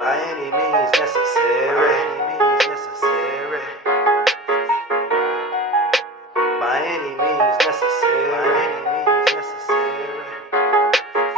By any means necessary. By any means necessary.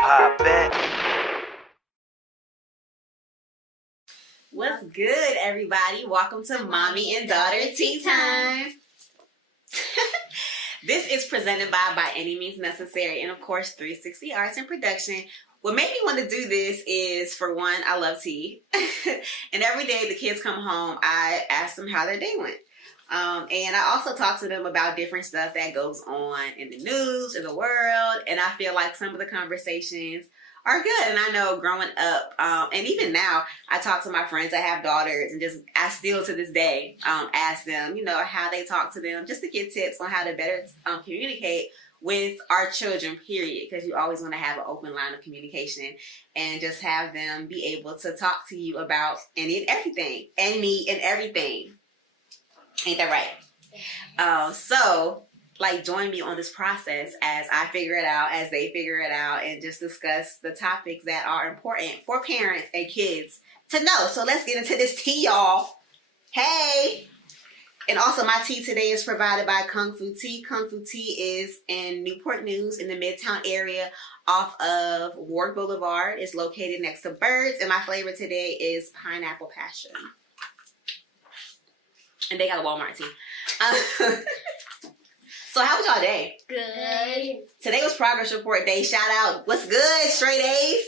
Pop back. What's good, everybody? Welcome to Mommy and Daughter Tea Time. This is presented by Any Means Necessary, and of course, 360 Arts and Production. What made me want to do this is, for one, I love tea. And every day the kids come home, I ask them how their day went. And I also talk to them about different stuff that goes on in the news, in the world. And I feel like some of the conversations are good. And I know growing up, and even now, I talk to my friends that have daughters, and I still to this day ask them, how they talk to them, just to get tips on how to better communicate with our children, period. Because you always want to have an open line of communication and just have them be able to talk to you about any and everything, any and everything. Ain't that right? So join me on this process as I figure it out, as they figure it out, and just discuss the topics that are important for parents and kids to know. So let's get into this tea, y'all. Hey! And also, my tea today is provided by Kung Fu Tea. Kung Tea is in Newport News in the Midtown area off of Ward Boulevard. It's located next to Birds, and my flavor today is Pineapple Passion. And they got a Walmart tea. So how was y'all day? Good. Today was progress report day. Shout out. What's good? Straight A's.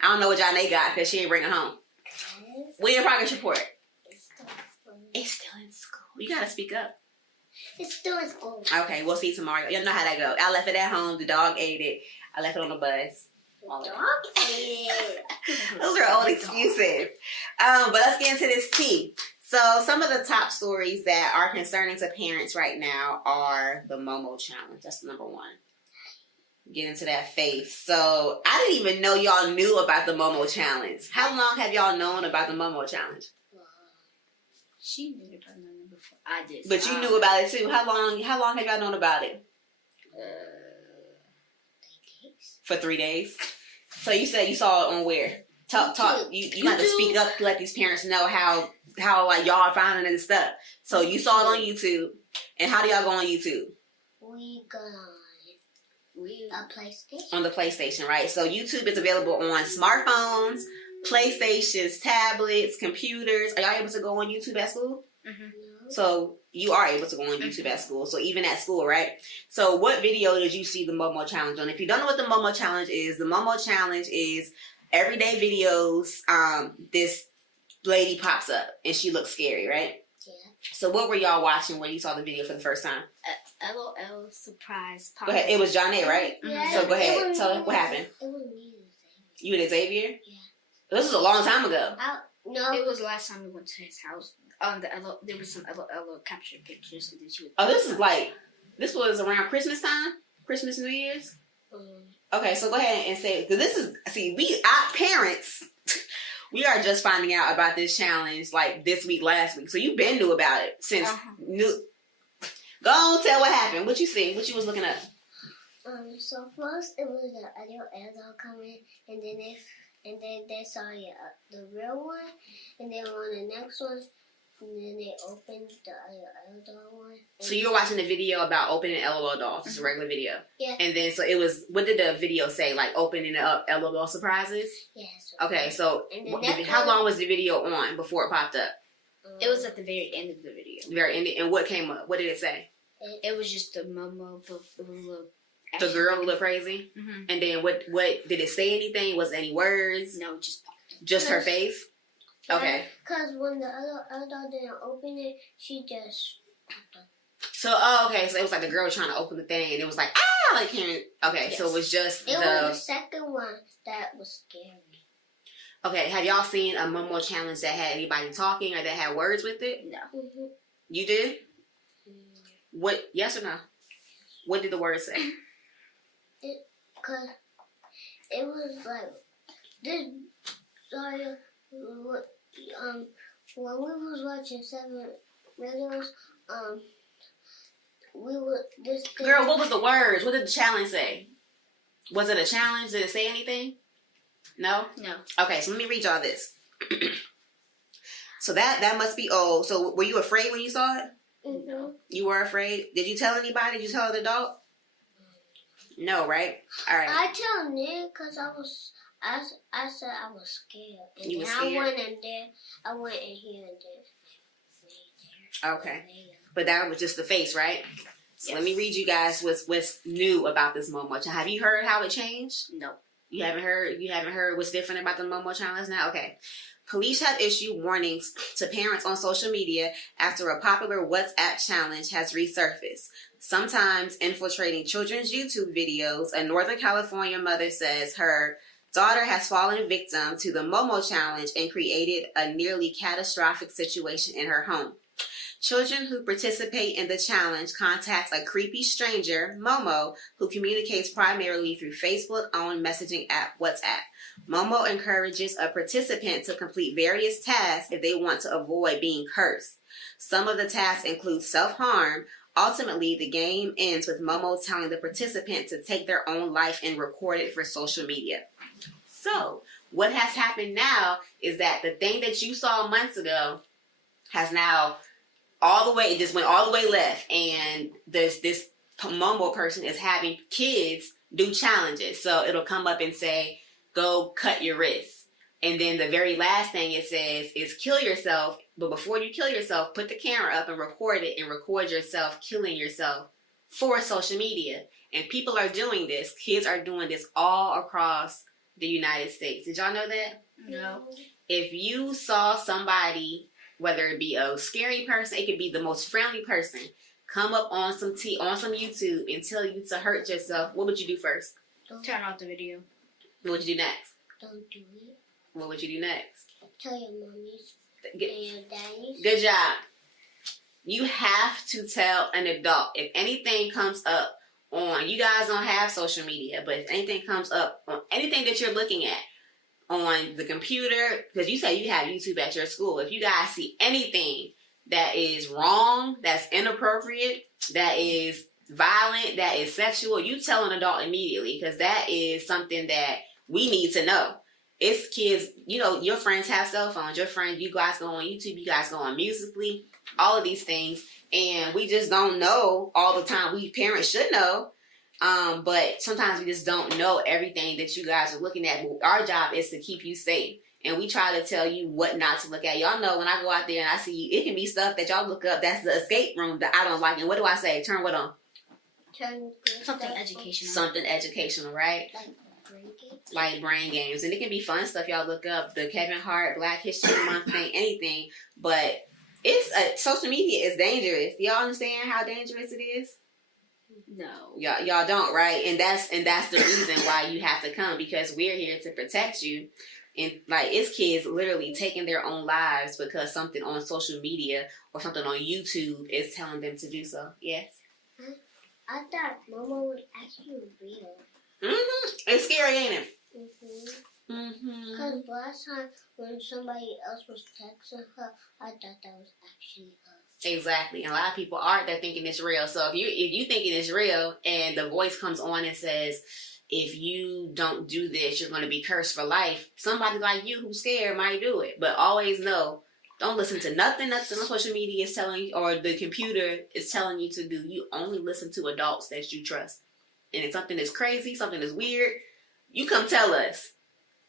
I don't know what Johnny got because she ain't bring it home. When your progress report? It's still in school. You gotta speak up. It's still in school. Okay, we'll see tomorrow. You know how that go. I left it at home. The dog ate it. I left it on the bus. Dog ate it. Those are old excuses. But let's get into this tea. So some of the top stories that are concerning to parents right now are the Momo challenge. That's number one. Get into that face. So I didn't even know y'all knew about the Momo challenge. How long have y'all known about the Momo challenge? She knew about it before I did. But you knew about it too. How long have y'all known about it? 3 days. For 3 days. So you said you saw it on where? Talk. You got to speak up to let these parents know how y'all are finding it and stuff. So you saw it on YouTube. And how do y'all go on YouTube? We got a PlayStation. On the PlayStation, right? So YouTube is available on smartphones, PlayStations, tablets, computers. Are y'all able to go on YouTube at school? Mm-hmm. So you are able to go on YouTube at school. So even at school, right? So what video did you see the Momo challenge on? If you don't know what the Momo challenge is, the Momo challenge is everyday videos. This lady pops up and she looks scary, right? Yeah. So what were y'all watching when you saw the video for the first time? LOL surprise. Go ahead. It was Johnny, right? Yeah. So go ahead. Tell us what happened. It was me. You and Xavier? Yeah. This was a long time ago. No. It was last time we went to his house. There was some LOL captured pictures. And then she would This was around Christmas time? Christmas, New Year's? Okay, so go ahead and say, because parents, we are just finding out about this challenge this week, last week. So you've been knew about it since Go on, tell what happened. What you see? What you was looking up? So first it was the LOL coming, and then they saw the real one, and then on the next one, and then they opened the LOL doll one. So you were watching the video about opening LOL dolls, just a regular video. Yeah. And then so it was. What did the video say? Opening up LOL surprises. Yes. Okay, so how long was the video on before it popped up? It was at the very end of the video. The very end, and what came up? What did it say? It was just the Momo, the girl who looked crazy. Mm-hmm. And then what did it say? Anything? Was there any words? No, it just popped up. Just her face. Okay. Because when the other doll didn't open it, she just popped up. So okay, so it was the girl was trying to open the thing, and it was hearing. Okay, yes. So it was just was the second one that was scary. Okay, have y'all seen a Momo challenge that had anybody talking or that had words with it? No. Mm-hmm. You did? What? Yes or no? What did the words say? Because it was this. Sorry, when we was watching 7 videos, we were this. Girl, what was the words? What did the challenge say? Was it a challenge? Did it say anything? No? No. Okay, so let me read y'all this. So that must be old. So were you afraid when you saw it? Mm-hmm. You were afraid? Did you tell anybody? Did you tell the adult? No, right? All right. I told Nick because I said I was scared. And You were then scared? I went in there. I went in here and then. Okay. But that was just the face, right? So Yes. let me read you guys what's new about this Momo challenge. Have you heard how it changed? No. You haven't heard what's different about the Momo challenge now? Okay. Police have issued warnings to parents on social media after a popular WhatsApp challenge has resurfaced, sometimes infiltrating children's YouTube videos. A Northern California mother says her daughter has fallen victim to the Momo challenge and created a nearly catastrophic situation in her home. Children who participate in the challenge contact a creepy stranger, Momo, who communicates primarily through Facebook-owned messaging app WhatsApp. Momo encourages a participant to complete various tasks if they want to avoid being cursed. Some of the tasks include self-harm. Ultimately, the game ends with Momo telling the participant to take their own life and record it for social media. So, what has happened now is that the thing that you saw months ago has now it just went all the way left, and this Momo person is having kids do challenges. So it'll come up and say, go cut your wrist. And then the very last thing it says is kill yourself. But before you kill yourself, put the camera up and record it and record yourself killing yourself for social media. And people are doing this. Kids are doing this all across the United States. Did y'all know that? No. If you saw somebody, whether it be a scary person, it could be the most friendly person, come up on some YouTube and tell you to hurt yourself, what would you do first? Turn off the video. What would you do next? Don't do it. What would you do next? Tell your mommies and Good, your daddies. good job. You have to tell an adult. If anything comes up on, you guys don't have social media, but if anything comes up on anything that you're looking at, on the computer, because you say you have YouTube at your school. If you guys see anything that is wrong, that's inappropriate, that is violent, that is sexual, you tell an adult immediately, because that is something that we need to know. It's kids, your friends have cell phones. Your friends, you guys go on YouTube, you guys go on Musically, all of these things, and we just don't know all the time. We parents should know. But sometimes we just don't know everything that you guys are looking at. But our job is to keep you safe. And we try to tell you what not to look at. Y'all know when I go out there and I see you, it can be stuff that y'all look up. That's the escape room that I don't like. And what do I say? Turn what on? Turn Something educational. Something educational, right? Like brain games. And it can be fun stuff y'all look up. The Kevin Hart, Black History Month thing, anything. But social media is dangerous. Y'all understand how dangerous it is? No. Y'all don't, right? And that's the reason why you have to come, because we're here to protect you. And it's kids literally taking their own lives because something on social media or something on YouTube is telling them to do so. Yes. I thought Momo was actually real. It's scary, ain't it? Because last time when somebody else was texting her, I thought that was actually her. Exactly. And a lot of people aren't. They're thinking it's real. So if you thinking it's real and the voice comes on and says, if you don't do this, you're going to be cursed for life, somebody like you who's scared might do it. But always know, don't listen to nothing on social media is telling you, or the computer is telling you to do. You only listen to adults that you trust. And if something is crazy, something is weird, you come tell us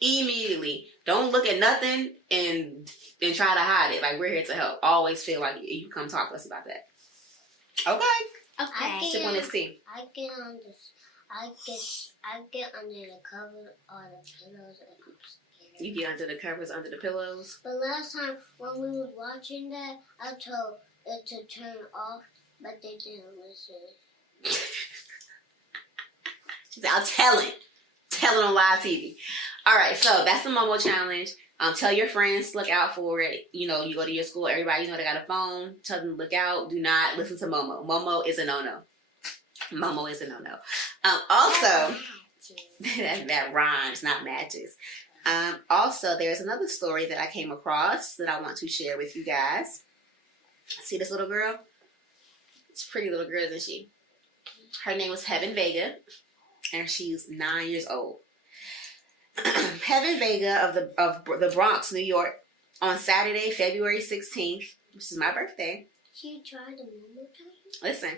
immediately. Don't look at nothing and try to hide it. Like, we're here to help. Always feel like you come talk to us about that. Okay. Okay. Just want to see. I get under the cover or the pillows and I'm scared. You get under the covers, under the pillows. But last time when we was watching that, I told it to turn off, but they didn't listen. I'll tell it. Tell it on live TV. All right, so that's the Momo challenge. Tell your friends to look out for it. You go to your school, everybody, they got a phone. Tell them to look out. Do not listen to Momo. Momo is a no-no. Momo is a no-no. Also, that rhymes, not matches. Also, there's another story that I came across that I want to share with you guys. See this little girl? It's a pretty little girl, isn't she? Her name was Heaven Vega, and she's 9 years old. Heaven Vega of the Bronx, New York, on Saturday, February 16th, which is my birthday. She tried the Momo time? Listen,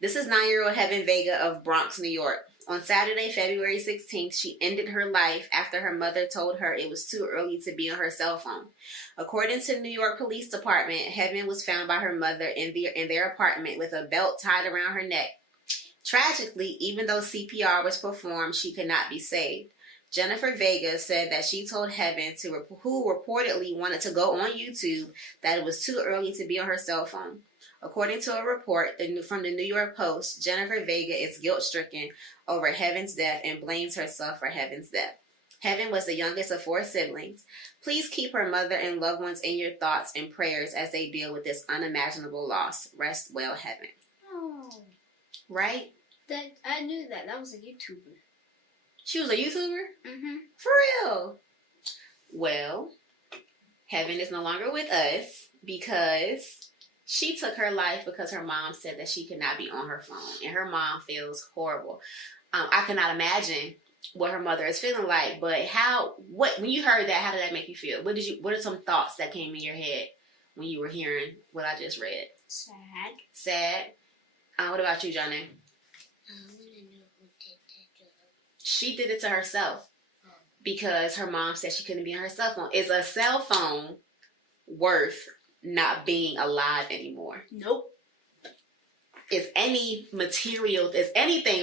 this is 9-year-old Heaven Vega of Bronx, New York. On Saturday, February 16th, she ended her life after her mother told her it was too early to be on her cell phone. According to the New York Police Department, Heaven was found by her mother in their apartment with a belt tied around her neck. Tragically, even though CPR was performed, she could not be saved. Jennifer Vega said that she told Heaven, who reportedly wanted to go on YouTube, that it was too early to be on her cell phone. According to a report from the New York Post, Jennifer Vega is guilt-stricken over Heaven's death and blames herself for Heaven's death. Heaven was the youngest of 4 siblings. Please keep her mother and loved ones in your thoughts and prayers as they deal with this unimaginable loss. Rest well, Heaven. Oh. Right? That I knew that. That was a YouTuber. She was a YouTuber? Mm-hmm. For real? Well, Heaven is no longer with us because she took her life because her mom said that she could not be on her phone. And her mom feels horrible. I cannot imagine what her mother is feeling like. But when you heard that, how did that make you feel? What are some thoughts that came in your head when you were hearing what I just read? Sad. Sad? What about you, Johnny? I want to know who did that to her. She did it to herself because her mom said she couldn't be on her cell phone. Is a cell phone worth not being alive anymore? Nope. Is anything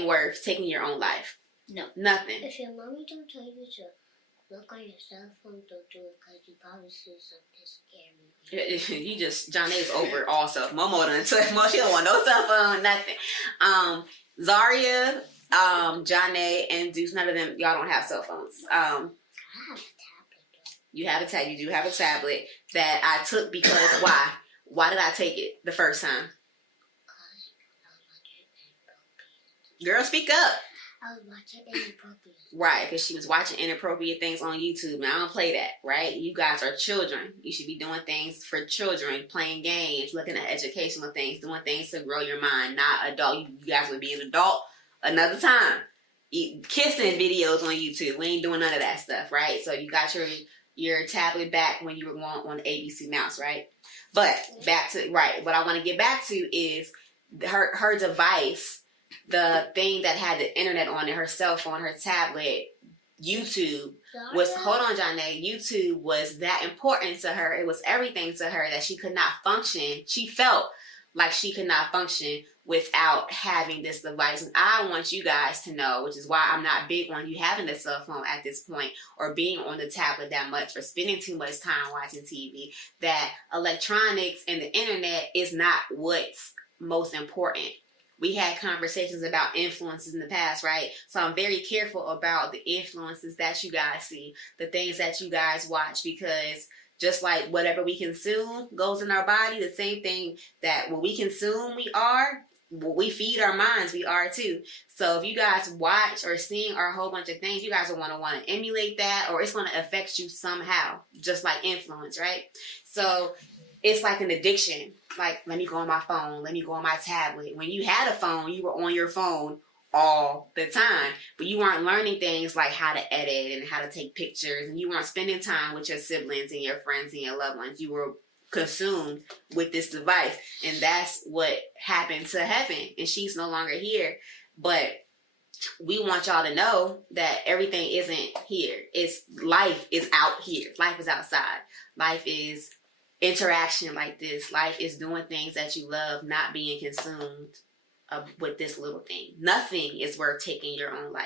worth taking your own life? No. Nothing. If your mommy don't tell you to look on your cell phone, don't do it because you probably see something scary. You just, Johnny's over also. Momo done took, she don't want no cell phone, nothing. Zaria, Johnny, and Deuce, none of them, y'all don't have cell phones. I have a tablet though. You do have a tablet that I took because why? Why did I take it the first time? Girl, speak up. I was watching inappropriate. Right, because she was watching inappropriate things on YouTube. Now, I don't play that, right? You guys are children. You should be doing things for children, playing games, looking at educational things, doing things to grow your mind, not adult. You guys would be an adult another time. Kissing videos on YouTube. We ain't doing none of that stuff, right? So you got your tablet back when you were going on ABC Mouse, right? But back to, right, what I want to get back to is her device, the thing that had the internet on it, her cell phone, her tablet, YouTube was, hold on, Johnny, YouTube was that important to her. It was everything to her that she could not function. She felt like she could not function without having this device. And I want you guys to know, which is why I'm not big on you having a cell phone at this point or being on the tablet that much or spending too much time watching TV, that electronics and the internet is not what's most important. We had conversations about influences in the past, right? So I'm very careful about the influences that you guys see, the things that you guys watch, because just like whatever we consume goes in our body, the same thing that when we consume, when we feed our minds, we are too. So if you guys watch or seeing a whole bunch of things, you guys will want to emulate that, or it's going to affect you somehow, just like influence, right? So it's like an addiction. Like, let me go on my phone. Let me go on my tablet. When you had a phone, you were on your phone all the time. But you weren't learning things like how to edit and how to take pictures. And you weren't spending time with your siblings and your friends and your loved ones. You were consumed with this device. And that's what happened to Heaven. And she's no longer here. But we want y'all to know that everything isn't here. Life is out here. Life is outside. Life is interaction like this. Life is doing things that you love, not being consumed with this little thing. Nothing is worth taking your own life.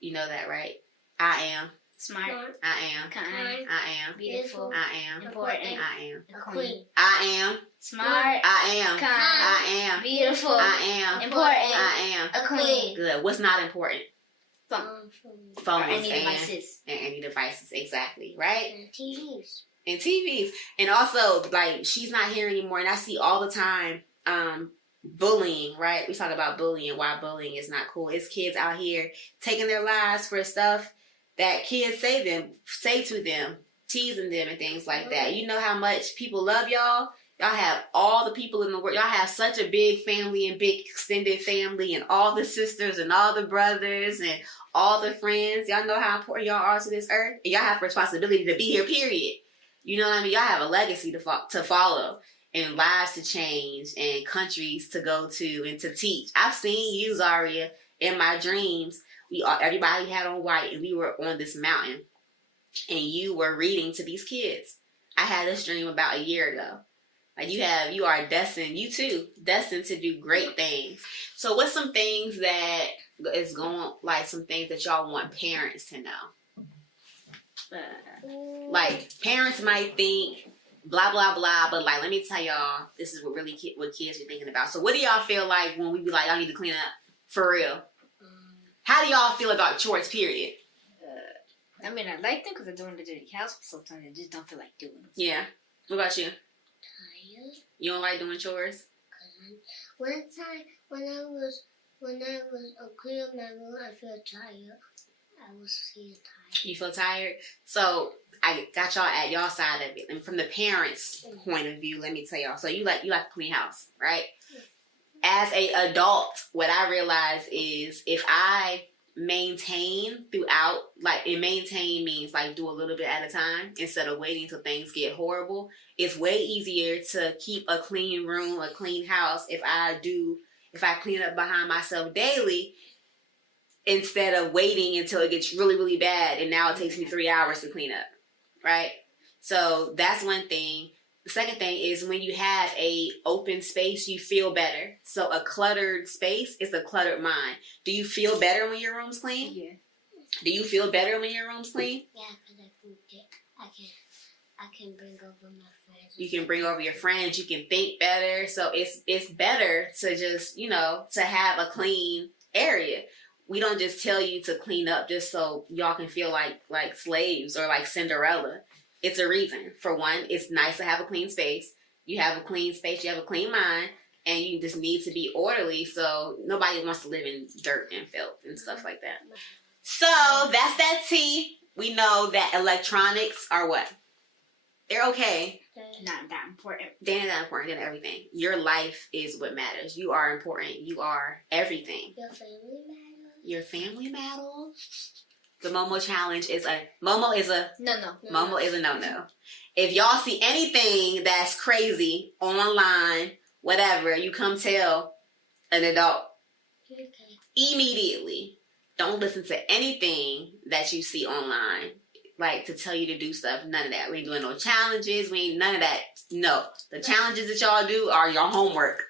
You know that, right? I am Smart. I am Kind. I am Beautiful. I am Important. I am A queen. I am Smart. I am Kind. I am Beautiful. I am Important. I am A queen. Good. What's not important? Phone. Phones Or any and devices. any devices, exactly, right? And TVs. And TVs. And also, like, she's not here anymore. And I see all the time bullying, right? We talk about bullying, why bullying is not cool. It's kids out here taking their lives for stuff that kids say to them, teasing them and things like that. You know how much people love y'all Y'all have all the people in the world. Y'all have such a big family and big extended family and all the sisters and all the brothers and all the friends. Y'all know how important y'all are to this earth. And y'all have a responsibility to be here, period. You know what I mean? Y'all have a legacy to follow and lives to change and countries to go to and to teach. I've seen you, Zaria, in my dreams. Everybody had on white and we were on this mountain and you were reading to these kids. I had this dream about a year ago. Like you are destined, you too, destined to do great things. So what's some things that is going, like some things that y'all want parents to know? Like parents might think blah, blah, blah, but like, let me tell y'all, this is what really what kids be thinking about. So what do y'all feel like when we be like, y'all need to clean up for real? How do y'all feel about chores, period? I mean, I like them because they're doing the dirty house, but sometimes I just don't feel like doing it. Yeah. What about you? Tired. You don't like doing chores? One time when I was cleaning my room, I feel tired. I was feeling tired. You feel tired? So I got y'all at y'all side of it. And from the parents' point of view, let me tell y'all. So you like to clean house, right? As a adult, what I realize is if I maintain throughout, like, and maintain means like do a little bit at a time instead of waiting till things get horrible. It's way easier to keep a clean room, a clean house if I clean up behind myself daily instead of waiting until it gets really, really bad and now it takes me 3 hours to clean up, right? So that's one thing. The second thing is when you have a open space, you feel better. So a cluttered space is a cluttered mind. Do you feel better when your room's clean? Yeah. Do you feel better when your room's clean? Yeah, because I can bring over my friends. You can bring over your friends. You can think better. So it's better to just, to have a clean area. We don't just tell you to clean up just so y'all can feel like slaves or like Cinderella. It's a reason. For one, it's nice to have a clean space. You have a clean space, you have a clean mind, and you just need to be orderly. So nobody wants to live in dirt and filth and stuff like that. So that's that tea. We know that electronics are what? They're okay. Not that important. They're not that important than everything. Your life is what matters. You are important. You are everything. Your family matters. Your family matters. The Momo challenge is Momo is a no-no. If y'all see anything that's crazy online, whatever, you come tell an adult. Okay. Immediately. Don't listen to anything that you see online, like to tell you to do stuff. None of that. We ain't doing no challenges. We ain't none of that. No. The challenges that y'all do are your homework.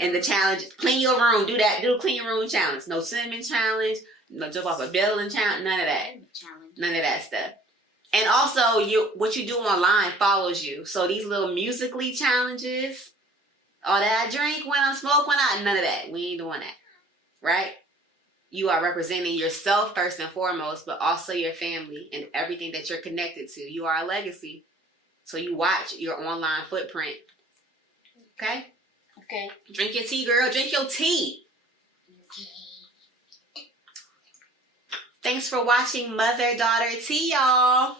And the challenge, clean your room. Do that. Do a clean your room challenge. No cinnamon challenge. No jump off a building challenge. None of that. None of that stuff. And also, what you do online follows you. So these little musically challenges, all that I drink when I smoke when I, none of that. We ain't doing that. Right? You are representing yourself first and foremost, but also your family and everything that you're connected to. You are a legacy. So you watch your online footprint. Okay? Okay. Drink your tea, girl. Drink your tea. Thanks for watching Mother Daughter Tea, y'all.